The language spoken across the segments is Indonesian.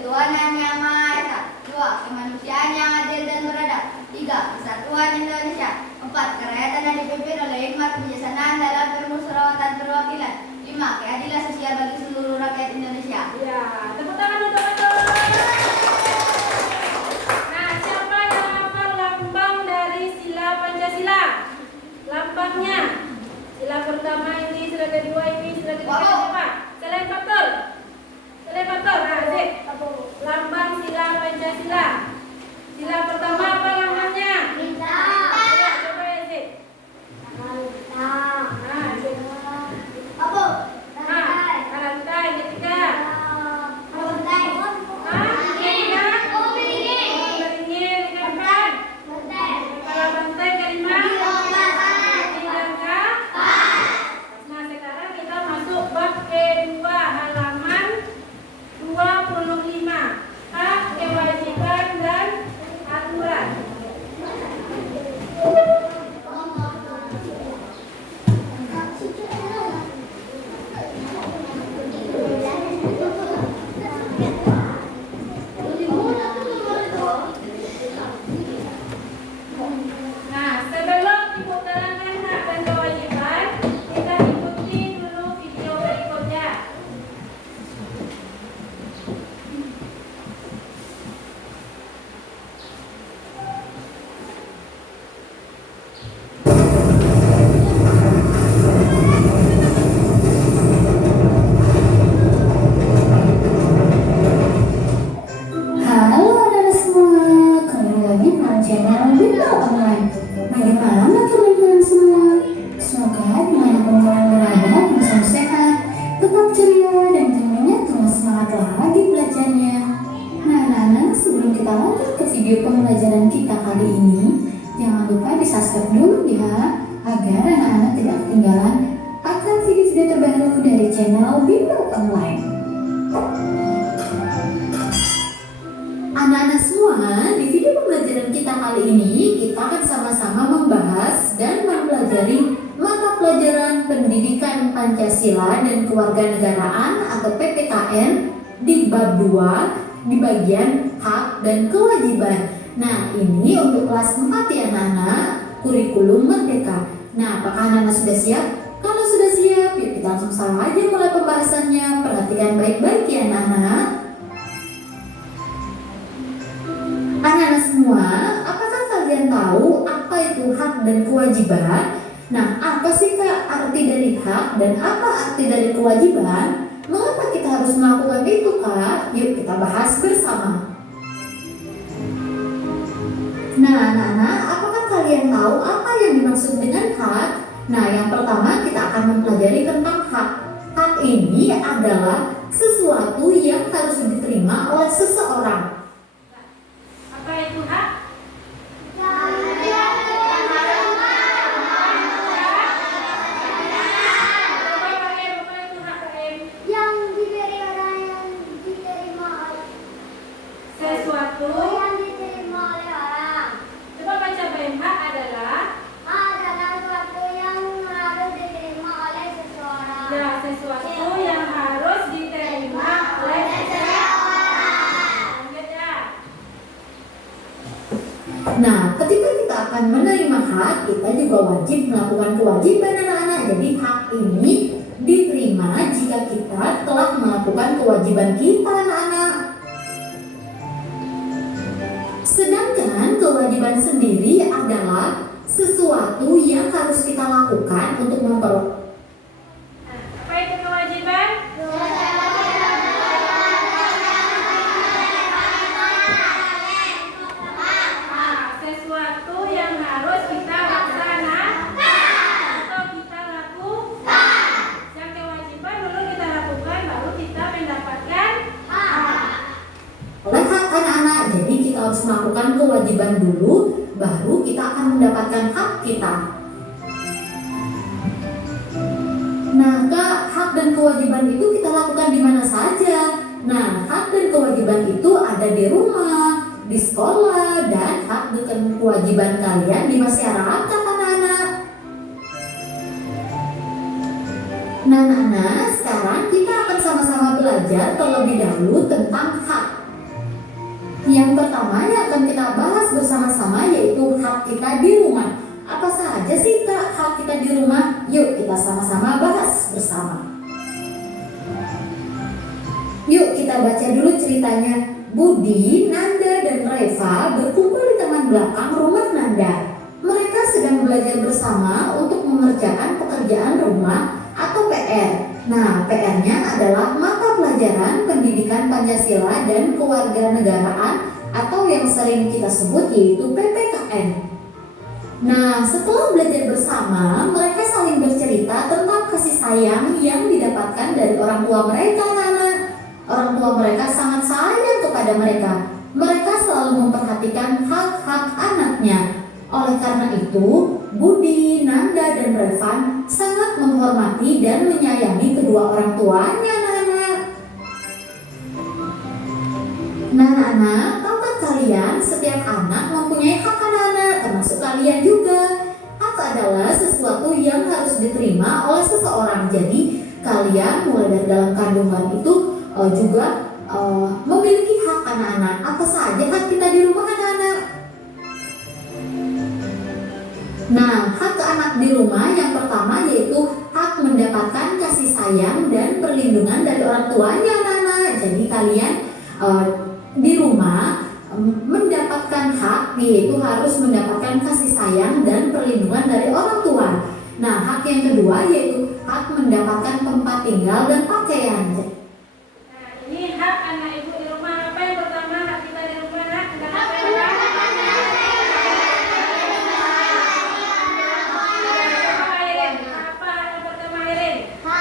ketuhanan yang Maha Esa. 2. Kemanusiaan yang adil dan beradab. 3. Kesatuan Indonesia. 4. Kerakyatan yang dipimpin oleh hikmat kebijaksanaan dalam permusyawaratan perwakilan. 5. Keadilan sosial bagi seluruh rakyat Indonesia. Ya, tepuk tangan untuk itu. Nah, siapa yang hafal lambang dari sila Pancasila? Lambangnya. Sila pertama ini, sila kedua ini, sila ketiga apa? Selain faktor. Selain faktor. Nah, Zik. Lambang sila Pancasila. Sila pertama apa lambangnya? Ya, coba ya, Zik. Nah, Zik. Rantai ketiga. Beringin ikan. Kepala bantai kelima. Nah, sekarang kita masuk bab kedua halaman 25. Hak, kewajiban dan aturan. Nah, sebelum ibu terangkan hak dan kewajiban, kita ikuti dulu video berikutnya. Halo anak-anak semua, kembali lagi dengan channel Bunda Online. Bagaimana teman-teman semua? Semoga dimanapun kalian berada, selalu sehat, tetap ceria, dan tentunya terus semangat lagi belajarnya. Nah anak-anak, sebelum kita lanjut ke video pembelajaran kita kali ini, jangan lupa di subscribe dulu ya, agar anak-anak tidak ketinggalan akan video-video terbaru dari channel Bunda Online. Anak-anak semua, di video pembelajaran kita kali ini, kita akan sama-sama membahas dan mempelajari mata pelajaran Pendidikan Pancasila dan Kewarganegaraan atau PPKN di bab 2 di bagian hak dan kewajiban. Nah, ini untuk kelas 4 ya anak-anak, kurikulum merdeka. Nah, apakah anak-anak sudah siap? Kalau sudah siap, yuk kita langsung saja mulai pembahasannya. Perhatikan baik-baik ya anak-anak. Anak-anak semua, apakah kalian tahu apa itu hak dan kewajiban? Nah, apa sih Kak arti dari hak dan apa arti dari kewajiban? Mengapa kita harus melakukan itu Kak? Yuk kita bahas bersama. Nah, anak-anak, apakah kalian tahu apa yang dimaksud dengan hak? Nah, yang pertama kita akan mempelajari tentang hak. Hak ini adalah sesuatu yang harus diterima oleh seseorang. Apa itu hak? Yang diberi orang yang diterima oleh Sesuatu. yang diterima oleh orang Coba baca baik. Hak adalah adalah sesuatu yang harus diterima oleh seseorang. ya sesuatu yang harus diterima oleh seseorang. Lanjut ya. Nah, ketika kita akan menerima hak, kita juga wajib melakukan kewajiban anak-anak. Jadi hak ini diterima jika kita telah melakukan kewajiban kita anak-anak. Sedangkan kewajiban sendiri adalah sesuatu yang harus kita lakukan untuk memperoleh. Apa itu kewajiban? Sesuatu yang harus kita laksanakan atau kita lakukan. Yang kewajiban dulu kita lakukan, baru kita mendapatkan hak. Oleh hak anak-anak, jadi kita harus melakukan kewajiban dulu, baru kita akan mendapatkan hak kita. Nah, Kak, hak dan kewajiban itu kita lakukan di mana saja. Nah, hak dan kewajiban itu ada di rumah, di sekolah, dan hak dan kewajiban kalian di masyarakat anak-anak. Nah, anak-anak, sekarang kita akan sama-sama belajar terlebih dahulu tentang hak. Yang pertama yang akan kita bahas bersama-sama yaitu hak kita di rumah. Apa saja sih hak kita di rumah? Yuk kita sama-sama bahas bersama. Yuk kita baca dulu ceritanya. Budi, Nanda, dan Reva berkumpul di taman belakang rumah Nanda. Mereka sedang belajar bersama untuk mengerjakan pekerjaan rumah atau PR. Nah, PR-nya adalah mata pelajaran pendidikan Pancasila dan kewarganegaraan atau yang sering kita sebut yaitu PPKN. Nah, setelah belajar bersama, mereka saling bercerita tentang kasih sayang yang didapatkan dari orang tua mereka, anak-anak. Orang tua mereka sangat sayang kepada mereka. Mereka selalu memperhatikan hak-hak anaknya. Oleh karena itu, Budi, Nanda, dan Revan sangat menghormati dan menyayangi kedua orang tuanya, anak-anak. Nah, anak-anak, tahukah kalian setiap anak mempunyai hak, anak-anak, termasuk kalian juga. Hak adalah sesuatu yang harus diterima oleh seseorang. Jadi, kalian mulai dari dalam kandungan itu juga memiliki hak, anak-anak. Apa saja hak kita di rumah, anak-anak? Nah, hak anak di rumah yang pertama yaitu hak mendapatkan kasih sayang dan perlindungan dari orang tuanya, anak-anak. Jadi kalian di rumah mendapatkan hak yaitu harus mendapatkan kasih sayang dan perlindungan dari orang tua. Nah, hak yang kedua yaitu hak mendapatkan tempat tinggal dan pakaian. Ini hak anak ibu di rumah. Apa yang pertama hak kita di rumah, nak? Hak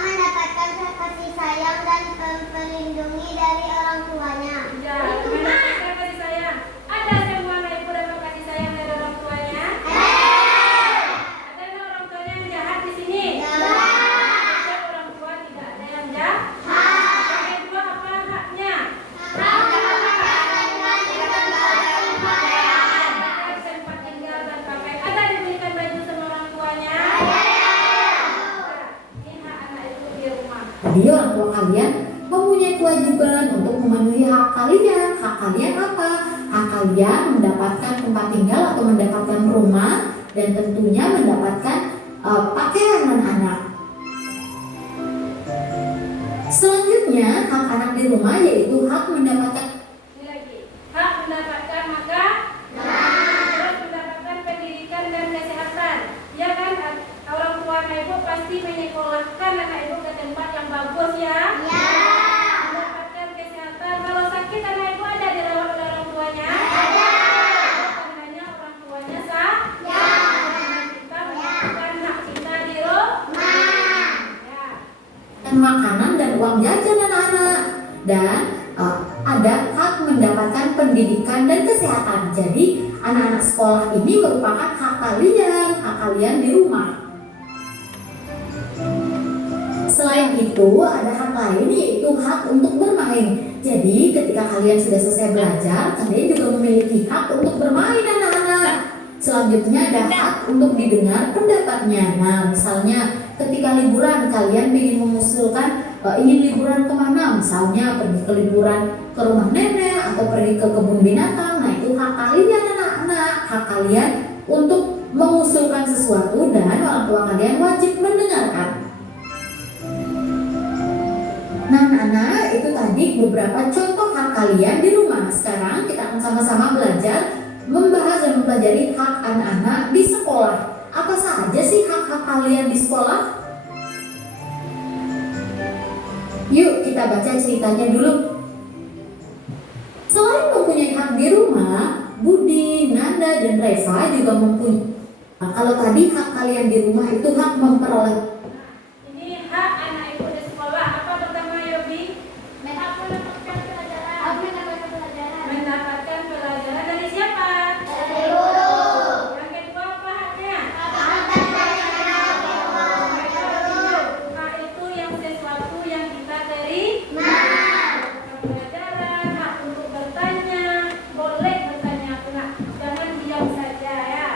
mendapatkan kasih sayang dan melindungi dari orang tuanya. Ya, mendapatkan kasih sayang. Ada semua anak ibu dapat kasih sayang dari orang tuanya? Ada nggak orang tuanya yang jahat di sini? Setiap orang tua tidak ada yang jahat. Yang kedua apa haknya? Tempat tinggal dan pakaian. Ada diberikan baju sama orang tuanya? Ini hak anak ibu di rumah. Jadi orang tua kalian mempunyai kewajiban untuk memenuhi hak kalian. Hak kalian apa? Hak kalian mendapatkan tempat tinggal atau mendapatkan rumah dan tentunya mendapatkan pakaian anak-anak. Selanjutnya hak anak di rumah yaitu hak mendapatkan Ini lagi. Hak mendapatkan makan. Terus mendapatkan pendidikan dan kesehatan. Ya kan, orang tua anak ibu pasti menyekolahkan anak ibu ke tempat yang bagus ya. Mendapatkan kesehatan. Kalau sakit anak ibu ada dirawat oleh orang tuanya. Tandanya orang tuanya sah. Kita mendapatkan hak kita di rumah. Ya. makanan dan uang jajan anak-anak. Dan ada hak mendapatkan pendidikan dan kesehatan. Jadi anak-anak sekolah ini merupakan hak kalian di rumah. Selain itu ada hak lain yaitu hak untuk bermain. Jadi ketika kalian sudah selesai belajar, kalian juga memiliki hak untuk bermain anak-anak. Selanjutnya ada hak untuk didengar pendapatnya. Nah, misalnya ketika liburan kalian ingin mengusulkan ingin liburan kemana, misalnya pergi ke liburan ke rumah nenek atau pergi ke kebun binatang. Nah, itu hak kalian anak-anak, hak kalian untuk mengusulkan sesuatu dan orang tua kalian wajib mendengarkan. Nah, anak-anak, itu tadi beberapa contoh hak kalian di rumah. Sekarang kita akan sama-sama belajar membahas dan mempelajari hak anak-anak di sekolah. Apa saja sih hak-hak kalian di sekolah? Yuk kita baca ceritanya dulu. Selain mempunyai hak di rumah, Budi, Nanda, dan Reva juga mempunyai. Nah, kalau tadi hak kalian di rumah itu hak memperoleh. Ini hak anak ibu di sekolah. Apa pertama Yobi? Mendapatkan pelajaran dari siapa? Dari guru. Yang kedua apa haknya? Hak itu yang sesuatu yang kita terima. Pelajaran, hak untuk bertanya, boleh bertanya, jangan diam saja ya.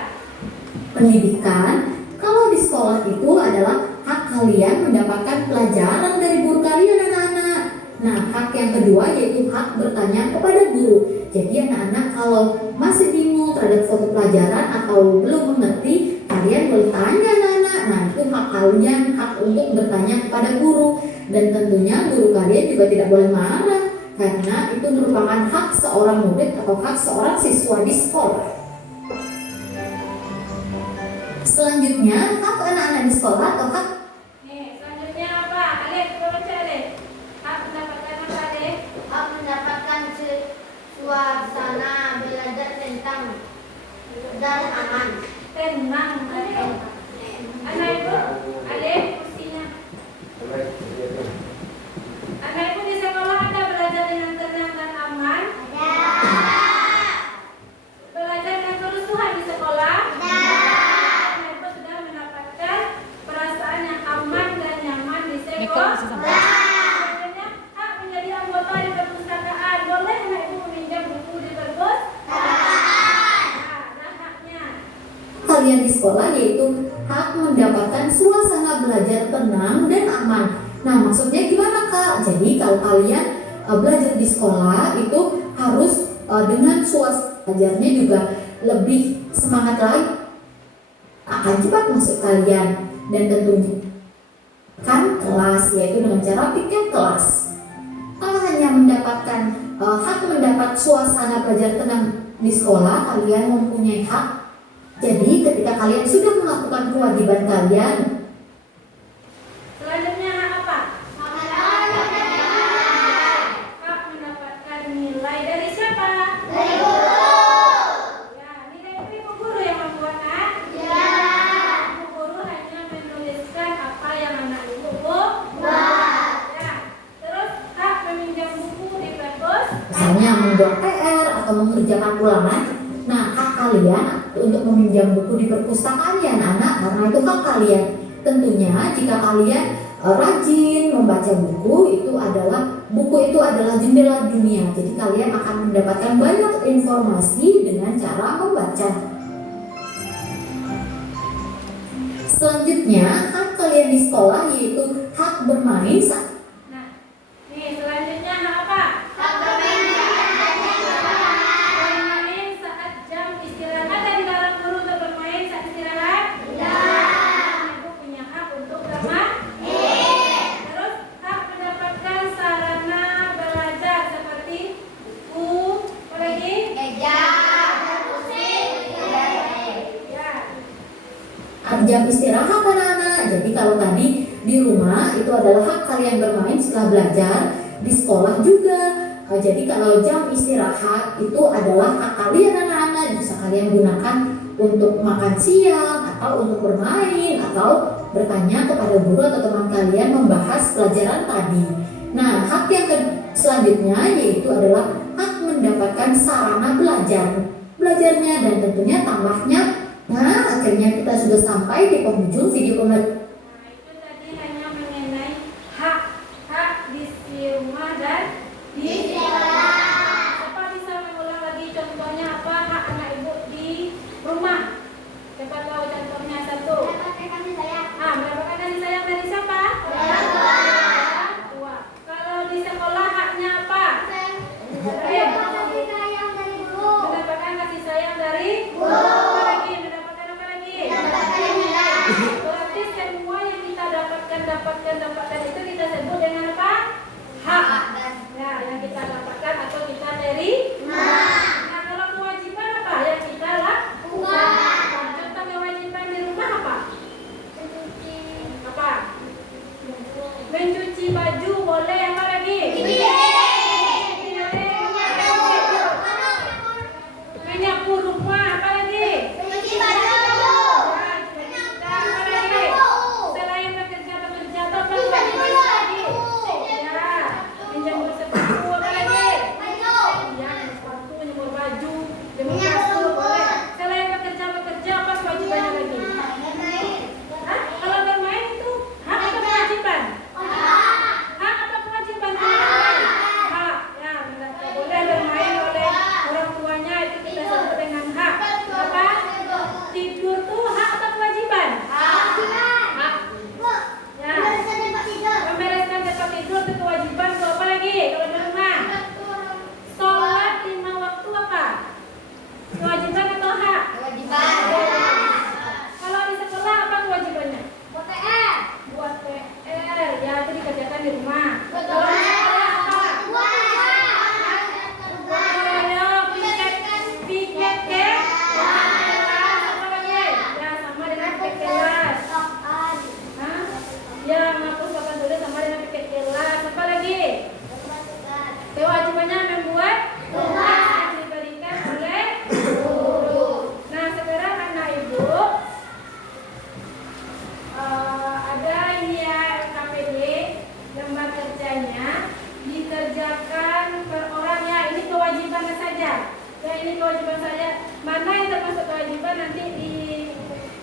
Pendidikan, kalau di sekolah itu adalah hak kalian mendapatkan pelajaran dari guru kalian anak-anak. Nah, hak yang kedua yaitu hak bertanya kepada guru. Jadi anak-anak kalau masih bingung terhadap suatu pelajaran atau belum mengerti, kalian boleh tanya anak-anak. Nah, itu hak kalian, hak untuk bertanya kepada guru. Dan tentunya guru kalian juga tidak boleh marah, karena itu merupakan hak seorang murid atau hak seorang siswa di sekolah. Selanjutnya, hak anak-anak di sekolah atau hak Selanjutnya apa? Alif, coba baca Alif. Hak mendapatkan apa Alif? Hak mendapatkan suasana belajar tentang dan aman. Tenang. Anak ibu, Alif kursinya. Anak ibu di sekolah ada belajar dengan tenang dan aman? Belajar dengan kerusuhan di sekolah? Anak ibu sudah mendapatkan perasaan yang aman dan nyaman di sekolah? Selanjutnya, hak menjadi anggota di perpustakaan. Boleh anak ibu meminjam buku di perpustakaan? Nah, haknya. kalian di sekolah yaitu hak mendapatkan suasana belajar tenang dan aman. Nah, maksudnya gimana Kak? Jadi kalau kalian belajar di sekolah itu harus dengan suasana belajarnya juga lebih semangat lagi, akan cepat masuk kalian, dan tentunya kan kelas yaitu dengan cara pikir kelas. Kalau hanya mendapatkan hak mendapat suasana belajar tenang di sekolah, kalian mempunyai hak. Jadi ketika kalian sudah melakukan kewajiban kalian, Selanjutnya hak apa? Hak mendapatkan nilai dari siapa? Ya, nilai itu ibu guru yang membuat Nak. Ibu guru hanya menuliskan apa yang anak ibu buat. Ya. Terus hak meminjam buku di perpus. misalnya membuat PR atau mengerjakan ulangan, nah hak kalian untuk meminjam buku di perpustakaan ya anak-anak, karena itu hak kalian. Tentunya jika kalian rajin membaca buku itu adalah jendela dunia. Jadi kalian akan mendapatkan banyak informasi dengan cara membaca. Selanjutnya, hak kalian di sekolah yaitu hak bermain Nah, nih selanjutnya hak apa? Bermain saat jam istirahat. Ada dilarang guru untuk bermain saat istirahat? Ibu punya hak untuk bermain. Terus hak mendapatkan sarana belajar seperti buku, apa lagi? Ya. jam istirahat anak-anak. Jadi kalau tadi di rumah itu adalah hak kalian bermain setelah belajar, di sekolah juga. Jadi kalau jam istirahat itu adalah hak kalian anak-anak, bisa kalian gunakan untuk makan siang atau untuk bermain atau bertanya kepada guru atau teman kalian membahas pelajaran tadi. Nah, hak yang selanjutnya yaitu adalah hak mendapatkan sarana belajarnya dan tentunya tambahnya. Nah, akhirnya kita sudah sampai di penghujung video pembelajaran. Nah, itu tadi hanya mengenai hak di rumah dan di sekolah. Siapa bisa mengulang lagi contohnya apa hak anak ibu di rumah? Siapa tahu contohnya satu? Mendapatkan kasih sayang. Mendapatkan kasih sayang dari siapa? Orang tua. Tua. Kalau di sekolah haknya apa? Mendapatkan kasih sayang dari guru. Mendapatkan kasih sayang dari Guru. Apa lagi? Mendapatkan apa lagi? Mendapatkan nilai. Berarti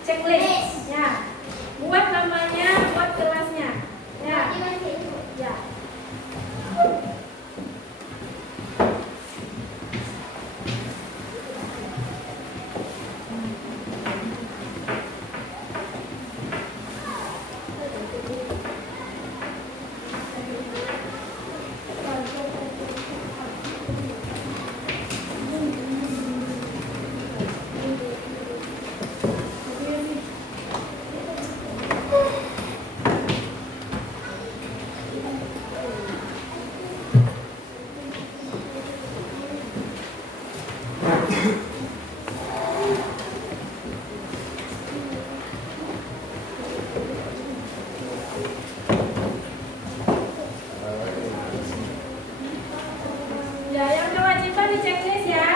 checklist. Ya. Buat namanya, buat kelasnya. Ya. Ya. Ya, yang kewajiban di checklist ya.